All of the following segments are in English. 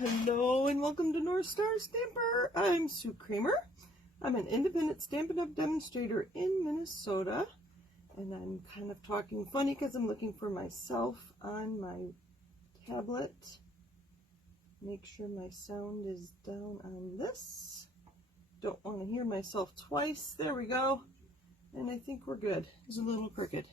Hello and welcome to North Star Stamper. I'm Sue Kramer. I'm an independent Stampin' Up! Demonstrator in Minnesota. And I'm kind of talking funny because I'm looking for myself on my tablet. Make sure my sound is down on this. Don't want to hear myself twice. There we go. And I think we're good. It's a little crooked.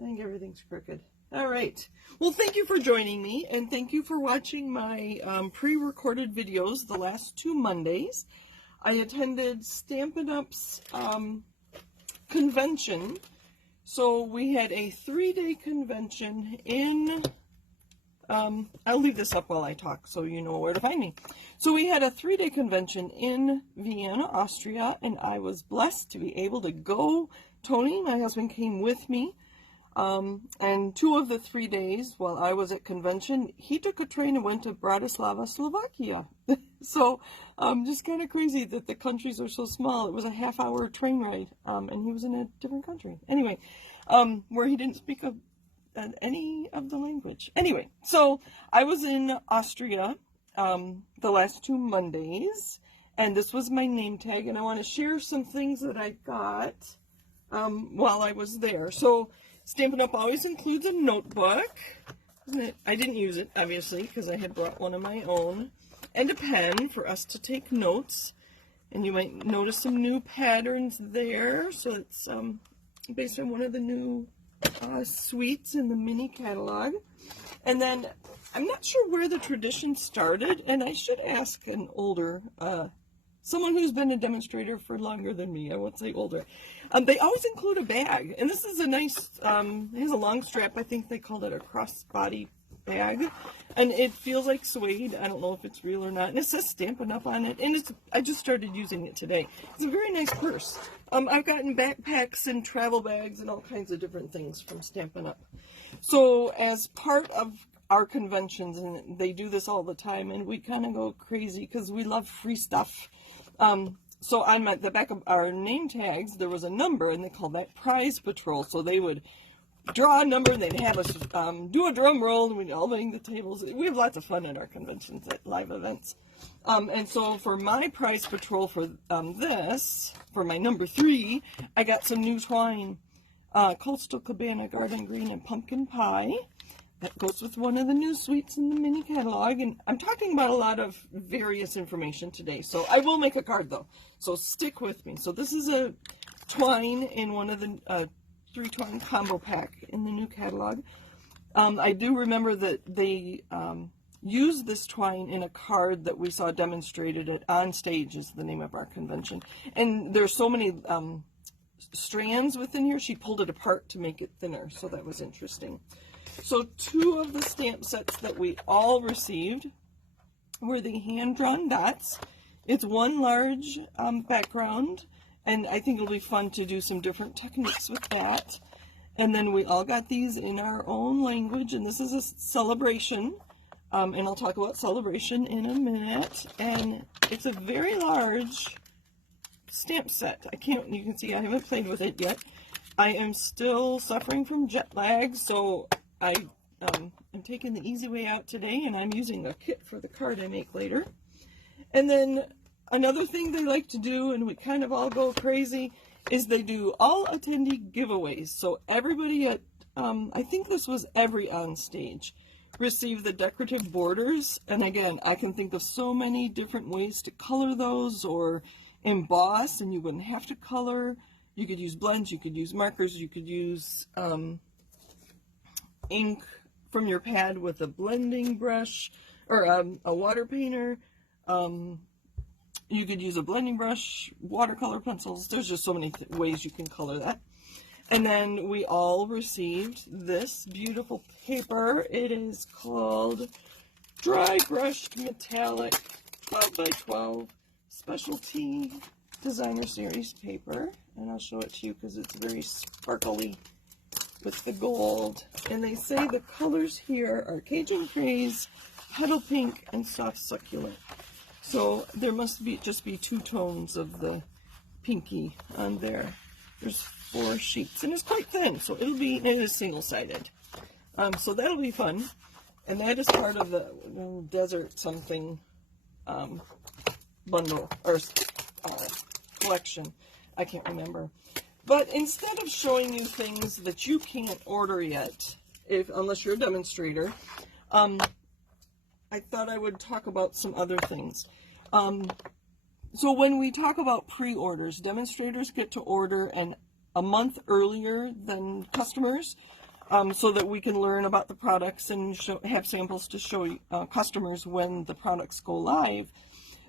I think everything's crooked. All right. Well, thank you for joining me, and thank you for watching my pre-recorded videos the last 2 Mondays. I attended Stampin' Up's convention. So we had a 3-day convention in, I'll leave this up while I talk so you know where to find me. So we had a 3-day convention in Vienna, Austria, and I was blessed to be able to go. Tony, my husband, came with me. And 2 of the 3 days while I was at convention, he took a train and went to Bratislava, Slovakia. So, just kind of crazy that the countries are so small. It was a half-hour train ride, and he was in a different country. Anyway, where he didn't speak any of the language. Anyway, so I was in Austria, the last 2 Mondays, and this was my name tag, and I want to share some things that I got, while I was there. So, Stampin' Up! Always includes a notebook. I didn't use it, obviously, because I had brought one of my own. And a pen for us to take notes. And you might notice some new patterns there. So it's based on one of the new suites in the mini catalog. And then, I'm not sure where the tradition started, and I should ask an older someone who's been a demonstrator for longer than me. I won't say older. They always include a bag, and this is a nice, it has a long strap. I think they called it a crossbody bag, and it feels like suede. I don't know if it's real or not, and it says Stampin' Up! On it, and I just started using it today. It's a very nice purse. I've gotten backpacks and travel bags and all kinds of different things from Stampin' Up! So as part of our conventions, and they do this all the time, and we kind of go crazy because we love free stuff. So on the back of our name tags, there was a number, and they called that prize patrol. So they would draw a number, and they'd have us do a drum roll, and we'd all bang the tables. We have lots of fun at our conventions, at live events. And so for my prize patrol for this, for my number 3, I got some new twine, Coastal Cabana Garden Green and Pumpkin Pie. That goes with one of the new suites in the mini catalog, and I'm talking about a lot of various information today, so I will make a card though, so stick with me. So this is a twine in one of the 3 twine combo pack in the new catalog. I do remember that they used this twine in a card that we saw demonstrated at On Stage, is the name of our convention, and there's so many strands within here, she pulled it apart to make it thinner, so that was interesting. So 2 of the stamp sets that we all received were the hand-drawn dots. It's one large background, and I think it'll be fun to do some different techniques with that. And then we all got these in our own language, and this is a celebration, and I'll talk about celebration in a minute. And it's a very large stamp set. You can see I haven't played with it yet. I am still suffering from jet lag, so I'm taking the easy way out today, and I'm using a kit for the card I make later. And then another thing they like to do, and we kind of all go crazy, is they do all attendee giveaways. So everybody at, I think this was every On Stage, received the decorative borders. And again, I can think of so many different ways to color those or emboss, and you wouldn't have to color. You could use blends, you could use markers, you could use ink from your pad with a blending brush or a water painter. You could use a blending brush, watercolor pencils. There's just so many ways you can color that. And then we all received this beautiful paper. It is called Dry Brushed Metallic 12 by 12 Specialty Designer Series paper. And I'll show it to you because it's very sparkly with the gold. And they say the colors here are Cajun Craze, Petal Pink, and Soft Succulent. So there must just be 2 tones of the pinky on there. There's 4 sheets, and it's quite thin, so it is single-sided. So that'll be fun. And that is part of the desert something bundle or collection. I can't remember. But instead of showing you things that you can't order yet, unless you're a demonstrator, I thought I would talk about some other things. So when we talk about pre-orders, demonstrators get to order a month earlier than customers, so that we can learn about the products and have samples to show customers when the products go live.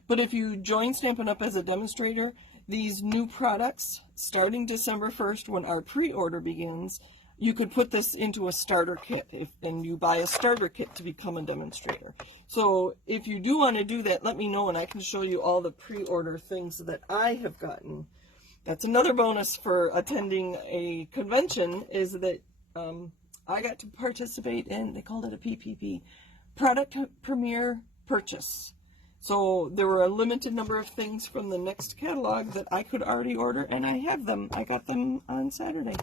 But if you join Stampin' Up! As a demonstrator, these new products, starting December 1st, when our pre-order begins, you could put this into a starter kit, and you buy a starter kit to become a demonstrator. So if you do want to do that, let me know, and I can show you all the pre-order things that I have gotten. That's another bonus for attending a convention, is that I got to participate in, they called it a PPP, Product Premiere Purchase. So there were a limited number of things from the next catalog that I could already order, and I have them. I got them on Saturday.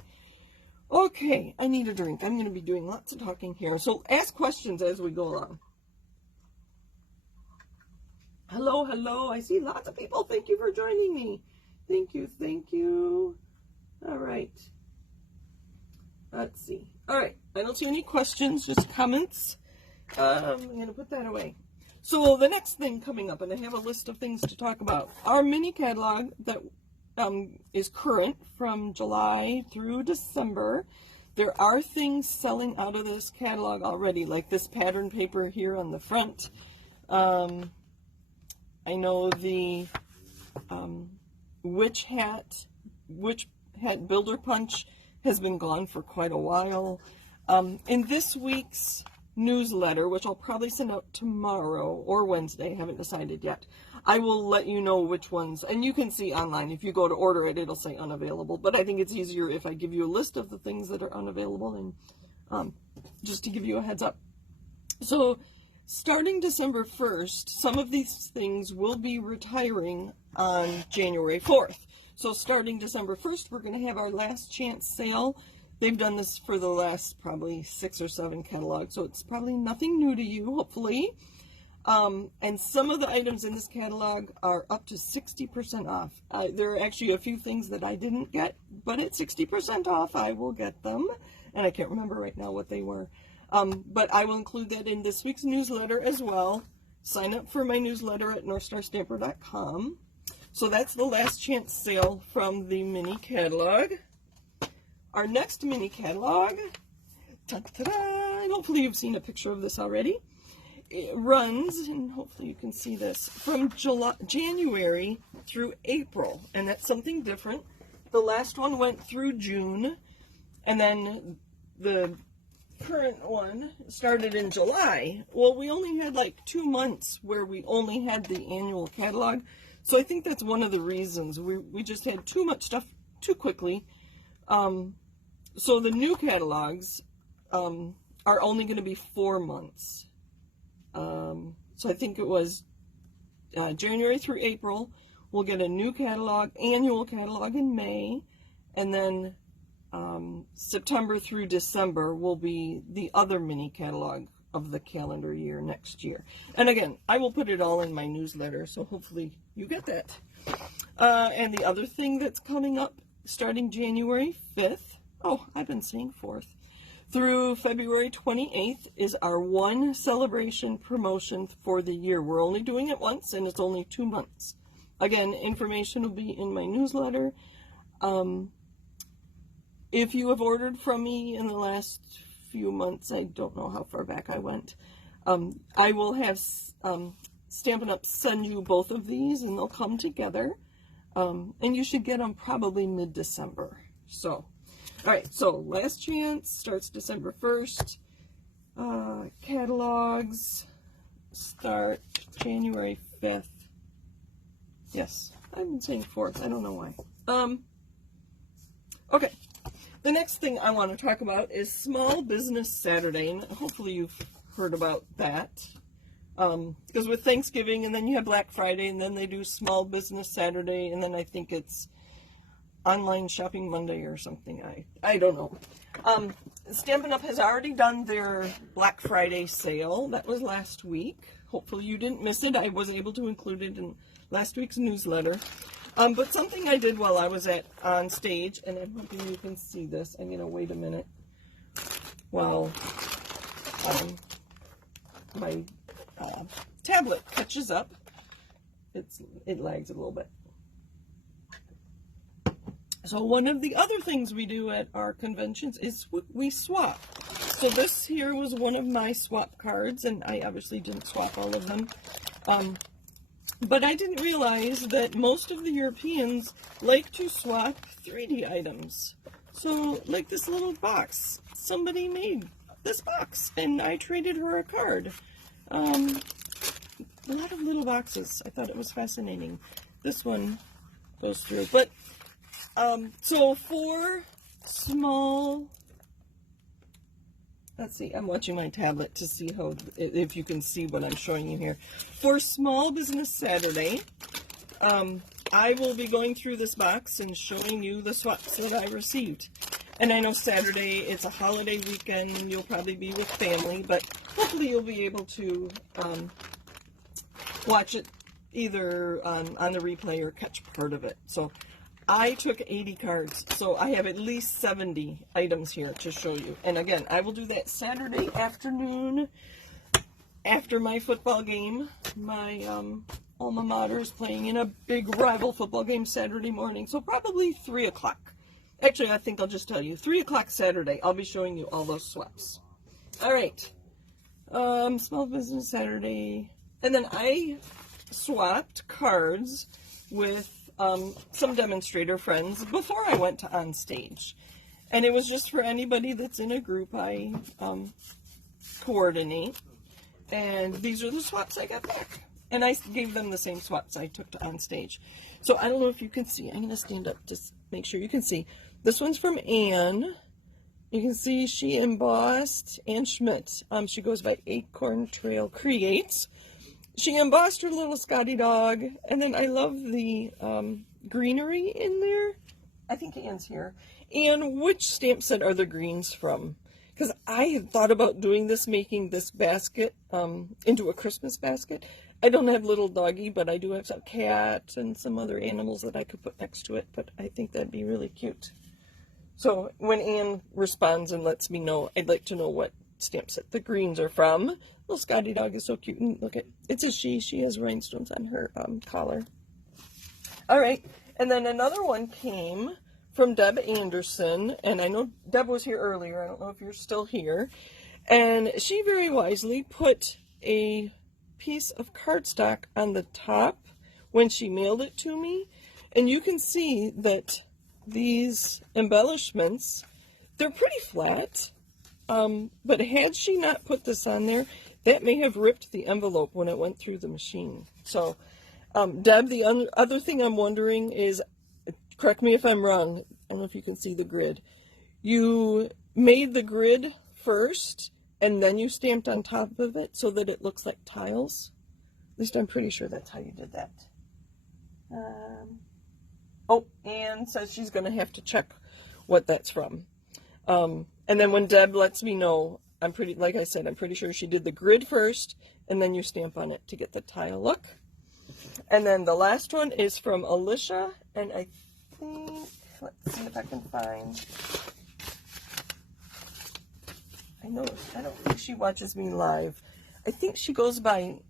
Okay, I need a drink. I'm going to be doing lots of talking here. So ask questions as we go along. Hello, hello. I see lots of people. Thank you for joining me. Thank you, thank you. All right. Let's see. All right, I don't see any questions, just comments. I'm going to put that away. So the next thing coming up, and I have a list of things to talk about, our mini catalog that is current from July through December. There are things selling out of this catalog already, like this pattern paper here on the front. I know the Witch Hat Builder Punch has been gone for quite a while. In this week's newsletter, which I'll probably send out tomorrow or Wednesday, I haven't decided yet, I will let you know which ones, and you can see online, if you go to order it, it'll say unavailable, but I think it's easier if I give you a list of the things that are unavailable, and just to give you a heads up. So starting December 1st, some of these things will be retiring on January 4th. So starting December 1st, we're going to have our last chance sale. They've done this for the last probably 6 or 7 catalogs, so it's probably nothing new to you, hopefully. And some of the items in this catalog are up to 60% off. There are actually a few things that I didn't get, but at 60% off, I will get them. And I can't remember right now what they were. But I will include that in this week's newsletter as well. Sign up for my newsletter at northstarstamper.com. So that's the last chance sale from the mini catalog. Our next mini catalog, ta-da-da, and hopefully you've seen a picture of this already. It runs, and hopefully you can see this, from January through April, and that's something different. The last one went through June, and then the current one started in July. Well, we only had like 2 months where we only had the annual catalog, so I think that's one of the reasons. We just had too much stuff too quickly. So the new catalogs are only going to be 4 months. So I think it was January through April. We'll get a new catalog, annual catalog in May, and then September through December will be the other mini catalog of the calendar year next year. And again, I will put it all in my newsletter, so hopefully you get that. And the other thing that's coming up starting January 5th, oh, I've been saying 4th, through February 28th is our one celebration promotion for the year. We're only doing it once, and it's only 2 months. Again, information will be in my newsletter. If you have ordered from me in the last few months, I don't know how far back I went, I will have Stampin' Up! Send you both of these, and they'll come together. And you should get them probably mid-December. So, all right, so last chance starts December 1st. Catalogs start January 5th. Yes, I've been saying 4th. I don't know why. Okay, the next thing I want to talk about is Small Business Saturday, and hopefully you've heard about that. Because with Thanksgiving, and then you have Black Friday, and then they do Small Business Saturday, and then I think it's online shopping Monday or something. I don't know. Stampin' Up! Has already done their Black Friday sale. That was last week. Hopefully you didn't miss it. I was able to include it in last week's newsletter. But something I did while I was on stage, and I'm hoping you can see this. I'm going to wait a minute while my tablet catches up. It lags a little bit. So one of the other things we do at our conventions is we swap. So this here was one of my swap cards, and I obviously didn't swap all of them. But I didn't realize that most of the Europeans like to swap 3D items. So like this little box, somebody made this box, and I traded her a card. A lot of little boxes. I thought it was fascinating. This one goes through, but so for small, let's see, I'm watching my tablet to see if you can see what I'm showing you here. For Small Business Saturday, I will be going through this box and showing you the swaps that I received. And I know Saturday, it's a holiday weekend, you'll probably be with family, but hopefully you'll be able to watch it either on the replay or catch part of it. So I took 80 cards, so I have at least 70 items here to show you. And again, I will do that Saturday afternoon after my football game. My alma mater is playing in a big rival football game Saturday morning, so probably 3 o'clock. Actually, I think I'll just tell you, 3 o'clock Saturday, I'll be showing you all those swaps. All right, Small Business Saturday. And then I swapped cards with some demonstrator friends before I went on stage. And it was just for anybody that's in a group I coordinate. And these are the swaps I got back. And I gave them the same swaps I took on stage. So I don't know if you can see. I'm going to stand up to make sure you can see. This one's from Anne. You can see she embossed Ann Schmidt. She goes by Acorn Trail Creates. She embossed her little Scotty dog, and then I love the greenery in there. I think Anne's here. And which stamp set are the greens from? Because I had thought about doing this, making this basket into a Christmas basket. I don't have little doggy, but I do have some cat and some other animals that I could put next to it, but I think that'd be really cute. So when Anne responds and lets me know, I'd like to know what stamp set the greens are from. Little Scotty dog is so cute. And look at, it's a she. She has rhinestones on her collar. All right. And then another one came from Deb Anderson. And I know Deb was here earlier. I don't know if you're still here. And she very wisely put a piece of cardstock on the top when she mailed it to me. And you can see that these embellishments, they're pretty flat. But had she not put this on there, that may have ripped the envelope when it went through the machine. So, Deb, the other thing I'm wondering is, correct me if I'm wrong, I don't know if you can see the grid. You made the grid first, and then you stamped on top of it so that it looks like tiles. At least I'm pretty sure that's how you did that. Oh, Anne says she's going to have to check what that's from. And then when Deb lets me know, like I said, I'm pretty sure she did the grid first, and then you stamp on it to get the tile look. And then the last one is from Alicia, and I think, let's see if I can find, I don't think she watches me live. I think she goes by,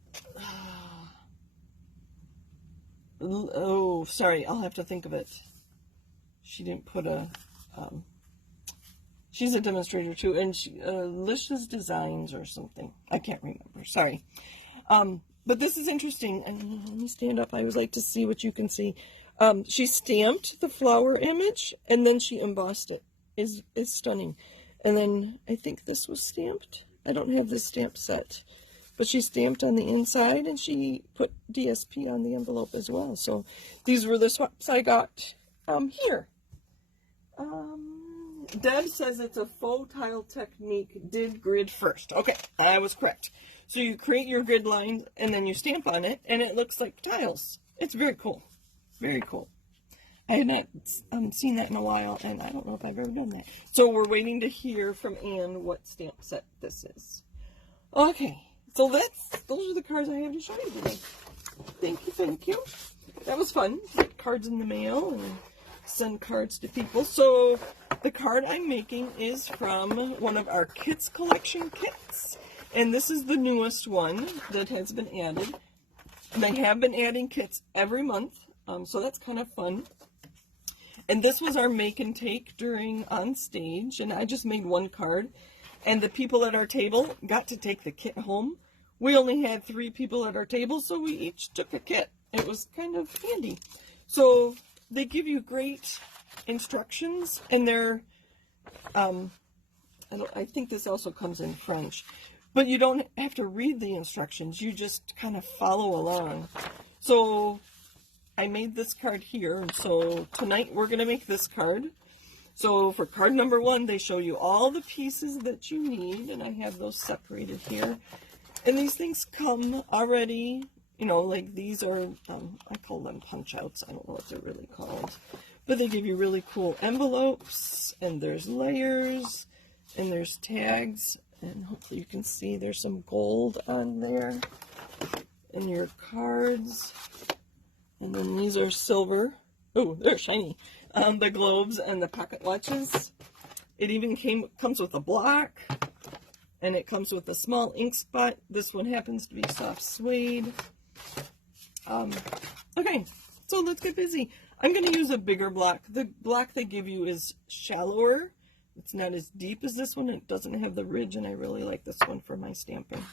oh, sorry, I'll have to think of it. She didn't put a, she's a demonstrator too, and she, Alicia's Designs or something. I can't remember, sorry. But this is interesting, and let me stand up. I always like to see what you can see. She stamped the flower image, and then she embossed it. It's stunning. And then I think this was stamped. I don't have this stamp set. But she stamped on the inside, and she put DSP on the envelope as well. So these were the swaps I got here. Deb says it's a faux tile technique, did grid first. Okay, I was correct. So you create your grid lines, and then you stamp on it, and it looks like tiles. It's very cool. Very cool. I had not seen that in a while, and I don't know if I've ever done that. So we're waiting to hear from Anne what stamp set this is. Okay, so those are the cards I have to show you today. Thank you, thank you. That was fun. Get cards in the mail and send cards to people. So the card I'm making is from one of our Kits Collection kits. And this is the newest one that has been added. And they have been adding kits every month. So that's kind of fun. And this was our make and take during on stage. And I just made one card. And the people at our table got to take the kit home. We only had 3 people at our table, so we each took a kit. It was kind of handy. So they give you great instructions, and they're, I think this also comes in French, but you don't have to read the instructions. You just kind of follow along. So I made this card here, and so tonight we're going to make this card. So for card number 1, they show you all the pieces that you need, and I have those separated here. And these things come already, you know, like these are, I call them punch-outs. I don't know what they're really called. But they give you really cool envelopes, and there's layers, and there's tags, and hopefully you can see there's some gold on there, and your cards. And then these are silver. Oh, they're shiny. The globes and the pocket watches. It even comes with a block. And it comes with a small ink spot. This one happens to be soft suede. Okay, so let's get busy. I'm going to use a bigger block. The block they give you is shallower. It's not as deep as this one. It doesn't have the ridge, and I really like this one for my stamping.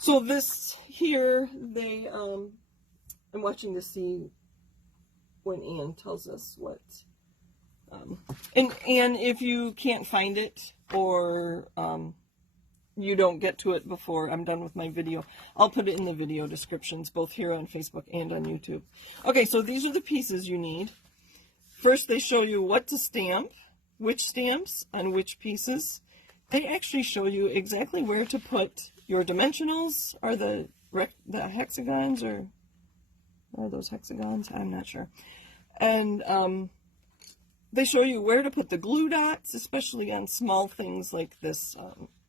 So this here, I'm watching to see when Anne tells us what. And if you can't find it, or you don't get to it before I'm done with my video, I'll put it in the video descriptions, both here on Facebook and on YouTube. Okay, so these are the pieces you need. First, they show you what to stamp, which stamps on which pieces. They actually show you exactly where to put your dimensionals, or the hexagons, or are those hexagons? I'm not sure. And they show you where to put the glue dots, especially on small things like this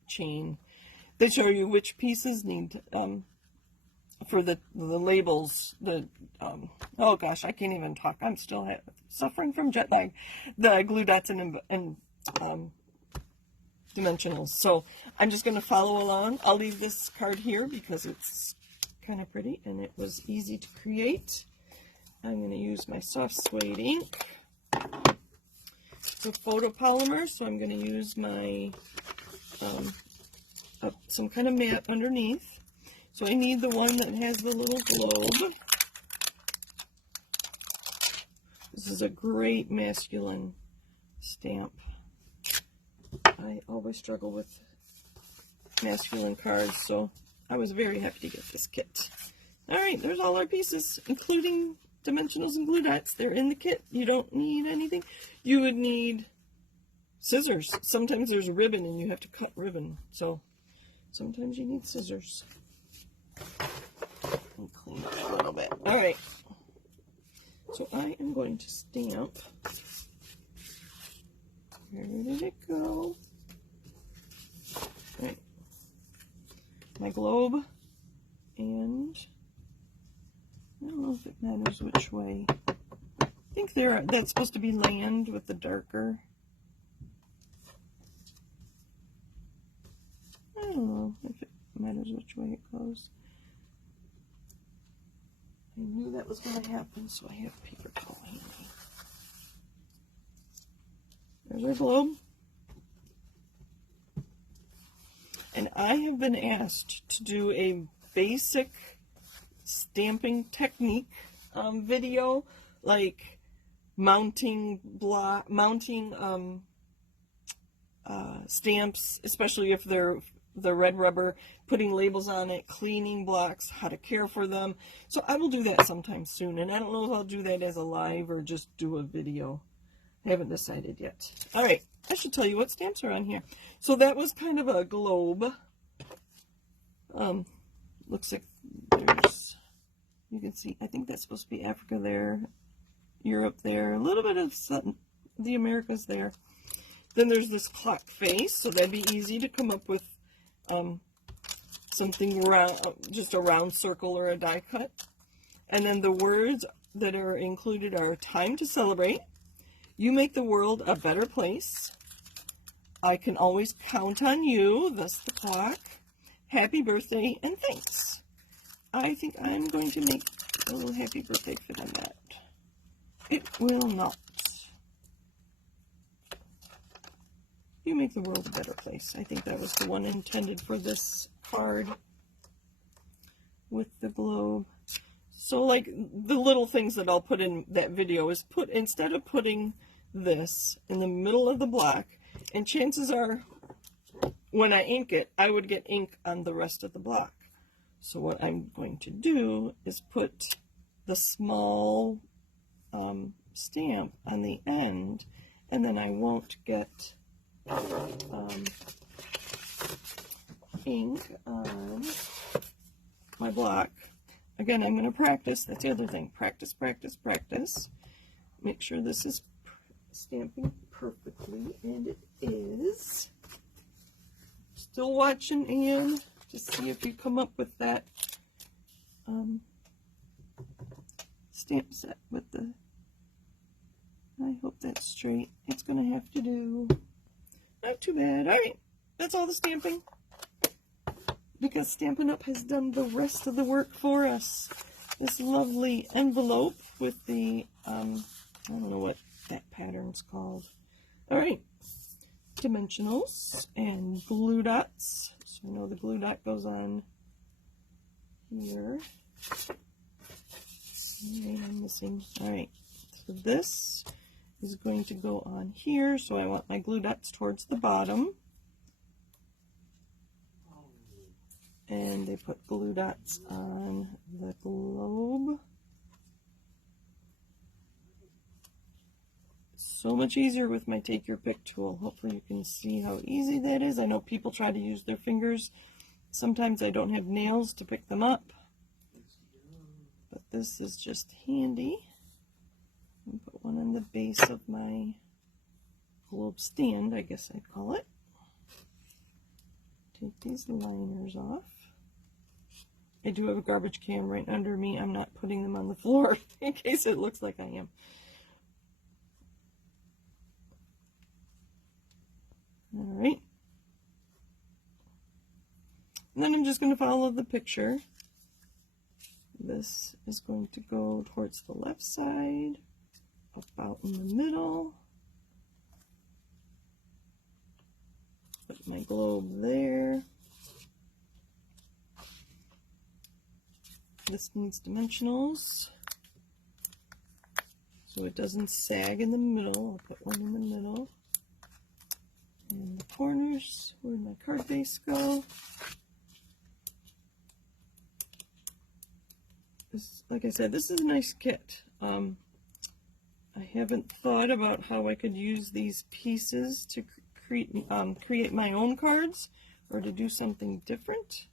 chain. They show you which pieces need for the labels. Oh gosh, I can't even talk. I'm still suffering from jet lag. The glue dots and dimensionals. So I'm just going to follow along. I'll leave this card here because it's kind of pretty and it was easy to create. I'm going to use my soft suede ink. It's a photopolymer, so I'm going to use my some kind of mat underneath. So I need the one that has the little globe. This is a great masculine stamp. I always struggle with masculine cards, so I was very happy to get this kit. Alright, there's all our pieces, including dimensionals and glue dots. They're in the kit. You don't need anything. You would need scissors. Sometimes there's ribbon and you have to cut ribbon, so sometimes you need scissors. Let me clean up a little bit. Alright, so I am going to stamp. Where did it go? Right. My globe, and I don't know if it matters which way. I think that's supposed to be land with the darker. I don't know if it matters which way it goes. I knew that was going to happen, so I have paper towel handy. There's our globe. And I have been asked to do a basic stamping technique video, like mounting stamps, especially if they're the red rubber, putting labels on it, cleaning blocks, how to care for them. So I will do that sometime soon, and I don't know if I'll do that as a live or just do a video. I haven't decided yet. All right, I should tell you what stamps are on here. So that was kind of a globe. Looks like there's, you can see, I think that's supposed to be Africa there. Europe there, a little bit of the Americas there. Then there's this clock face, so that'd be easy to come up with something round, just a round circle or a die cut. And then the words that are included are time to celebrate, you make the world a better place, I can always count on you, thus the clock, happy birthday, and thanks. I think I'm going to make a little happy birthday fit on that. It will not. You make the world a better place. I think that was the one intended for this card with the globe. So like the little things that I'll put in that video is instead of putting this in the middle of the block, and chances are when I ink it, I would get ink on the rest of the block. So what I'm going to do is put the small stamp on the end, and then I won't get ink on my block. Again, I'm going to practice. That's the other thing. Practice, practice, practice. Make sure this is stamping perfectly, and it is. Still watching, Anne, to see if you come up with that stamp set with the, I hope that's straight. It's going to have to do. Not too bad. All right, that's all the stamping, because Stampin' Up! Has done the rest of the work for us. This lovely envelope with the, I don't know what that pattern's called. All right, dimensionals and glue dots. So I know the glue dot goes on here. And I'm missing. All right, so this is going to go on here. So I want my glue dots towards the bottom. And they put glue dots on the globe. So much easier with my take your pick tool. Hopefully you can see how easy that is. I know people try to use their fingers. Sometimes I don't have nails to pick them up, but this is just handy. And put one on the base of my globe stand, I guess I'd call it. Take these liners off. I do have a garbage can right under me. I'm not putting them on the floor in case it looks like I am. All right. And then I'm just going to follow the picture. This is going to go towards the left side, about in the middle. Put my globe there. This needs dimensionals, so it doesn't sag in the middle. I'll put one in the middle. And the corners, where my card base go. This, like I said, this is a nice kit. I haven't thought about how I could use these pieces to create my own cards or to do something different.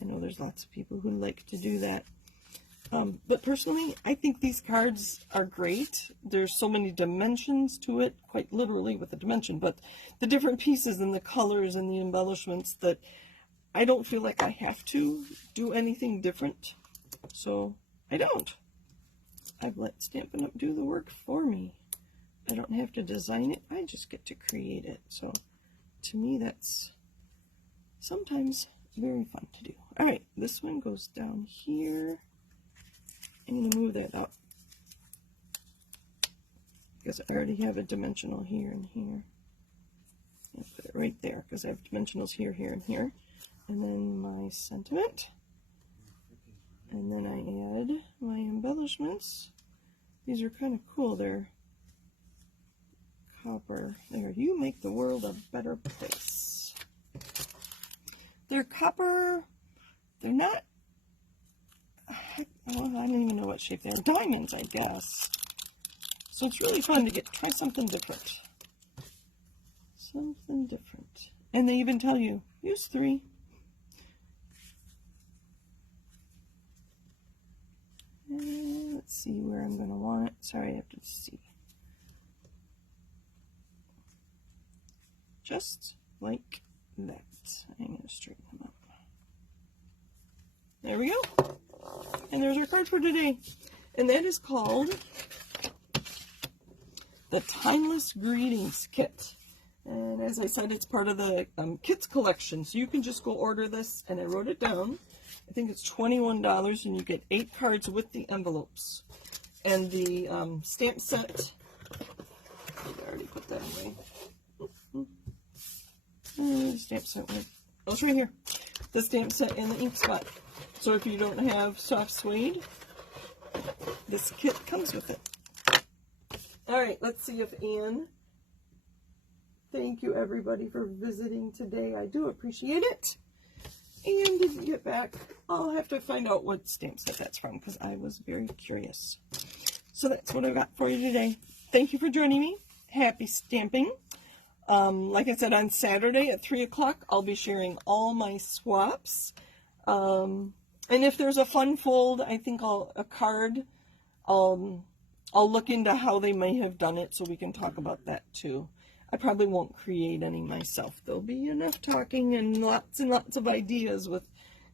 I know there's lots of people who like to do that. But personally, I think these cards are great. There's so many dimensions to it, quite literally with a dimension, but the different pieces and the colors and the embellishments that I don't feel like I have to do anything different. So I don't. I've let Stampin' Up! Do the work for me. I don't have to design it. I just get to create it. So to me, that's sometimes very fun to do. All right, this one goes down here. I'm going to move that up because I already have a dimensional here and here. I'll put it right there because I have dimensionals here, here, and here. And then my sentiment. And then I add my embellishments. These are kind of cool. They're copper. There, you make the world a better place. They're copper. They're not, I don't even know what shape they are. Diamonds, I guess. So it's really fun to try something different. Something different. And they even tell you, use 3. And let's see where I'm going to want it. Sorry, I have to see. Just like that. I'm going to straighten them up. There we go. And there's our card for today. And that is called the Timeless Greetings Kit. And as I said, it's part of the kits collection. So you can just go order this. And I wrote it down. I think it's $21, and you get 8 cards with the envelopes. And the stamp set, I already put that away. The stamp set went, oh, it's right here. The stamp set and the ink spot. So if you don't have soft suede, this kit comes with it. All right, let's see if Anne, thank you everybody for visiting today. I do appreciate it. And didn't get back. I'll have to find out what stamp set that's from because I was very curious. So that's what I got for you today. Thank you for joining me. Happy stamping. Like I said, on Saturday at 3 o'clock, I'll be sharing all my swaps. And if there's a fun fold, I think a card, I'll look into how they may have done it so we can talk about that too. I probably won't create any myself. There'll be enough talking and lots of ideas with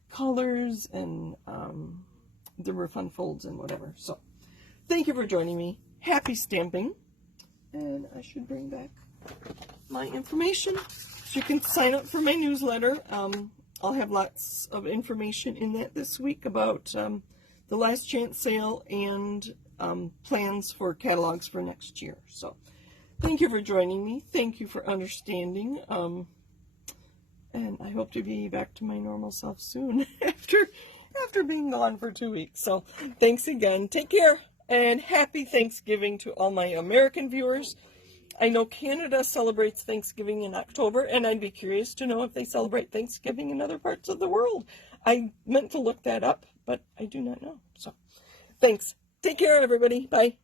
colors and the fun folds and whatever. So thank you for joining me. Happy stamping. And I should bring back my information so you can sign up for my newsletter. I'll have lots of information in that this week about the last chance sale and plans for catalogs for next year. So thank you for joining me. Thank you for understanding. And I hope to be back to my normal self soon after being gone for 2 weeks. So thanks again. Take care and happy Thanksgiving to all my American viewers. I know Canada celebrates Thanksgiving in October, and I'd be curious to know if they celebrate Thanksgiving in other parts of the world. I meant to look that up, but I do not know. So thanks. Take care, everybody. Bye.